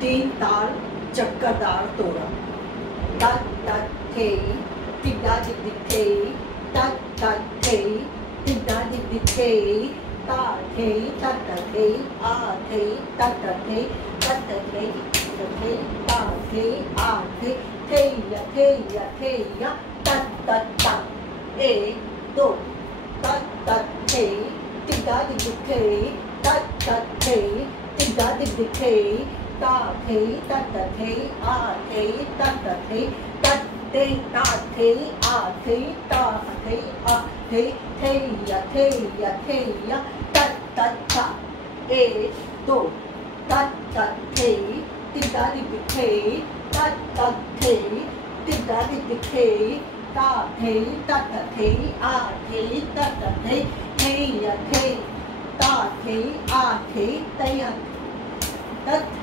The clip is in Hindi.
तीन ताल चक्करदार तोड़ा। तत तत थे तिद्दा दिद्दी थे तत तत थे तिद्दा दिद्दी थे ता थे तत थे आ थे तत थे तत थे थे ता थे आ थे या तत तत तत एक दो तत तत थे तिद्दा दिद्दी थे तत तत थे तिद्दा दिद्दी थे ता थे तत थे आ थे तत थे तत थे ता थे आ थे ता थे आ थे या तत तत ता एक दो तत तत थे तिद्दा दिद्दी थे तत तत थे तिद्दा दिद्दी थे ता थे तत थे आ थे तत थे ता थे आ थे तया तत